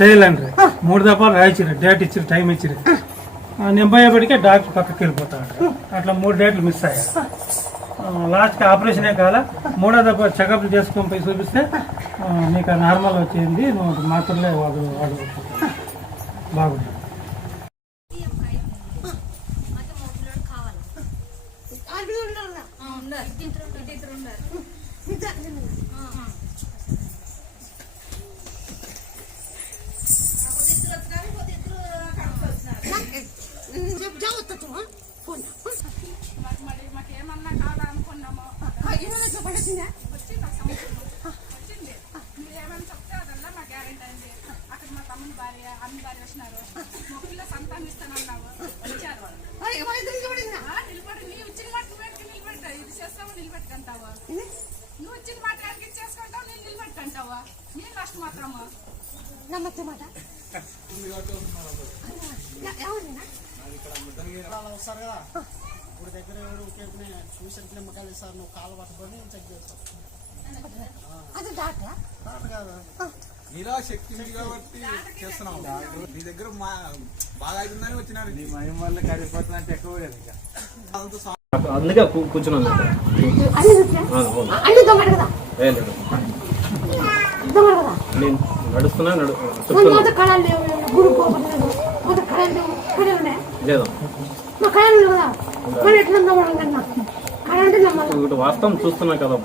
చేయలేండి 3 దఫాలు రాయించారు, డేట్ ఇచ్చారు, టైం ఇచ్చారు. నేను పోయేపటికే డాక్టర్ పక్కకి వెళ్ళిపోతాడు. అట్లా 3 డేట్లు మిస్ అయ్యాయి. లాస్ట్కి ఆపరేషనే కాదా, 3వ దఫా చెకప్ చేసుకొని పోయి చూపిస్తే నీకు నార్మల్ వచ్చింది, నువ్వు మాత్రలే వాడు బాగుంది. మాకేమన్నా కావాలనుకున్నాము మీరేమని చెప్తే అదల్లా మా గ్యారెంటీ అయింది. అక్కడ మా తమ్ముని భార్య అన్ని భార్య వచ్చినారు, మా పిల్ల సంతానం ఇస్తానన్నావు, వచ్చారు వాళ్ళు నిలబడి. నీ ఇచ్చిన మాట పెట్టుకు నిలబెట్టా, ఇది చేస్తావు నిలబెట్టుకుంటావా, నువ్వు ఇచ్చిన మాట ఎక్కడికి చేసుకుంటావు, నేను నిలబెట్టుకుంటావా, నీ కష్టం మాత్రమా నమ్మచ్చ మాట వస్తారు కదా. ఇప్పుడు దగ్గర ఎవరు ఉపయోగనే చూసిన నిమ్మకాయలు ఇస్తారు, నువ్వు కాలు పట్టుకొని చెక్ చేస్తావు. అది డాక్టర్ కాదు, మీరా శక్తి ఉంది కాబట్టి చేస్తున్నావు. నీ దగ్గర బాగా అవుతుందని వచ్చినారు. నీ మయం వల్ల కరిగిపోతుందంటే ఎక్కువ అందుకే కూర్చున్నాను. నడుస్తున్నా లేదా వాస్తవం చూస్తున్నా కదా,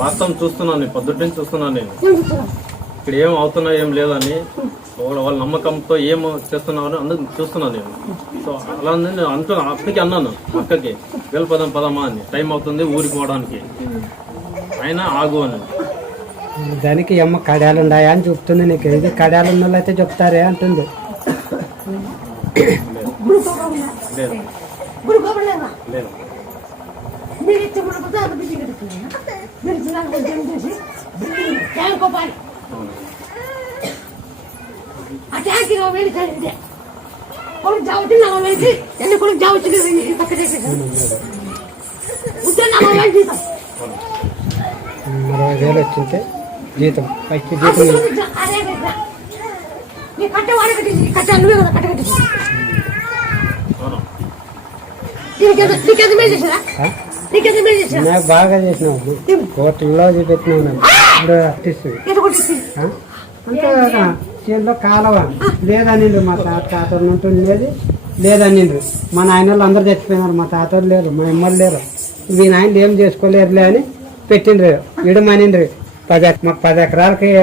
వాస్తవం చూస్తున్నాను, పొద్దుటి నుంచి చూస్తున్నాను నేను. ఇక్కడ ఏం అవుతున్నా ఏం లేదని వాళ్ళ నమ్మకంతో ఏం చేస్తున్నామని అందుకు చూస్తున్నాను నేను. సో అలా నేను అప్పటికి అన్నాను అక్కకి, వెళ్ళిపోదాం పదమ్మా అని, టైం అవుతుంది ఊరికి పోవడానికి, అయినా ఆగు అని. దానికి అమ్మ కడాలు ఉన్నాయా అని చెప్తుంది నీకు. ఇది కడాలు ఉన్న వాళ్ళు అయితే చెప్తారే అంటుంది. లేదు లేదు వేలు వచ్చింటే జీతం పైకి జీతం నాకు బాగా చేసినావు, హోటల్లో చూపెట్టినావు. ఇప్పుడు అంటే చేతిలో కాలవ లేదనిండ్రు, మా తాతలు ఉంటుండేది లేదనిండ్రు. మా నాయన వాళ్ళు అందరు చచ్చిపోయినారు, మా తాతలు లేరు, మా అమ్మలు లేరు. మీ నాయనలు ఏం చేసుకోలేరులే అని పెట్టిండ్రు, ఇడమనిండ్రు. మాకు 10 ఎకరాలకి